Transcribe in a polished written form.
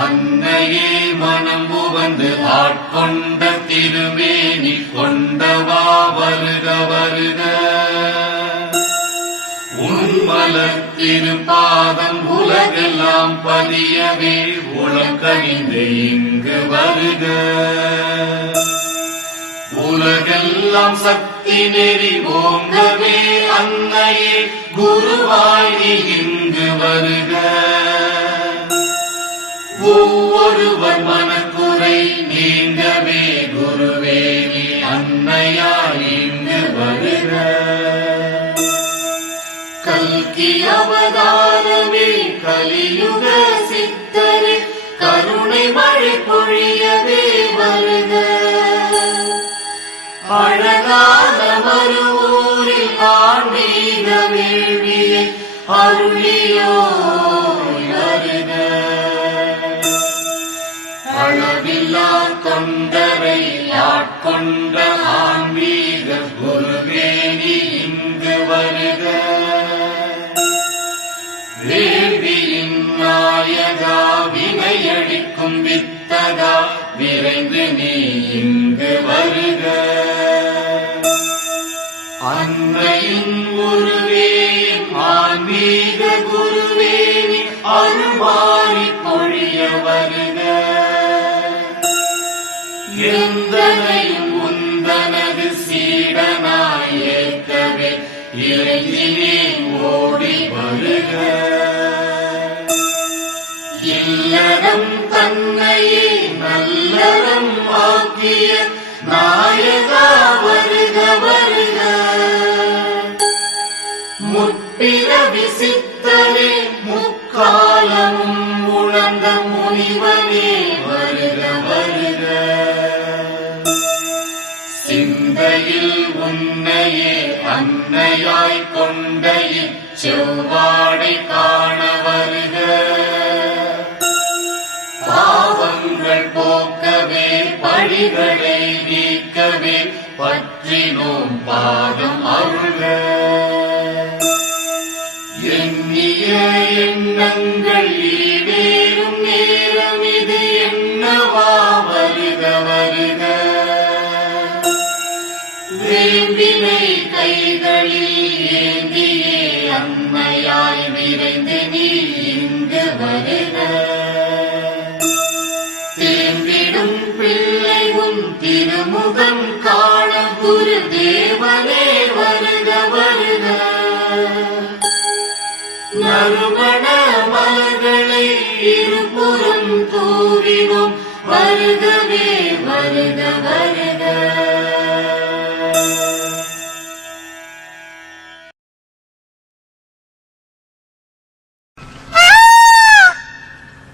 அன்னையே மனம் உவந்து ஆட்கொண்ட திருமேனி கொண்டவா வருக வருக. உன்மலர் திருப்பாதம் உலகெல்லாம் பதியவே உளம் கனிந்து இங்கு வருக. உலகெல்லாம் சக்தி நெறி ஓங்கவே அன்னையே குருவாய் இங்கு வருக. ஒவ்வொருவர் மனக்குறை நீங்கவே குருவே நீ அன்னையாய் இங்கு வருக. கல்கி அவதாரமே கலியுக சித்தரே கருணை மழை பொழியவே வருக. அழகான மறுவூரில் ஆன்மீக வேள்வியை அருளியோ வருக. அளவில்லா தொண்டரை ஆட்கொண்ட ஆன்மீக குருவேணி இங்கு வருக. வேள்வியின் நாயகா வினையடிக்கும் வித்தகா விரைந்து நீ இங்கு வருக. அன்னையின் குருவே ஆன்மீக குருவேணி அருள்வாரி பொழிய வருக. எந்தனையும் உந்தனது சீடனாய் ஏற்கவே இறைஞ்சினே ஓடி வருக. இல்லறம் தன்னையே நல்லறம் ஆக்கிய நாயகா வருக வருக. முற்பிறவி சித்தனே முக்காலமும் உணர்ந்த முனிவனே வருக வருக. சிந்தையில் உன்னையே அன்னையாய் கொண்ட இச்செவ்வாடை காண வருக. பாவங்கள் போக்கவே பழிகளை நீக்கவே பற்றினோம் பாதம் அருள்க. எண்ணிய எண்ணங்கள் ஈடேறும் நேரம் இது என்னவா வருக வருக. வேம்பினை கைகளில் ஏந்தியே அன்னையாய் விரைந்து நீ இங்கு வருக. தேம்பிடும் பிள்ளை உன் திருமுகம் காண குரு தேவனே வருக வருக. நறுமண மலர்களை இருபுறம் தூவினோம் வருகவே வருக வருக.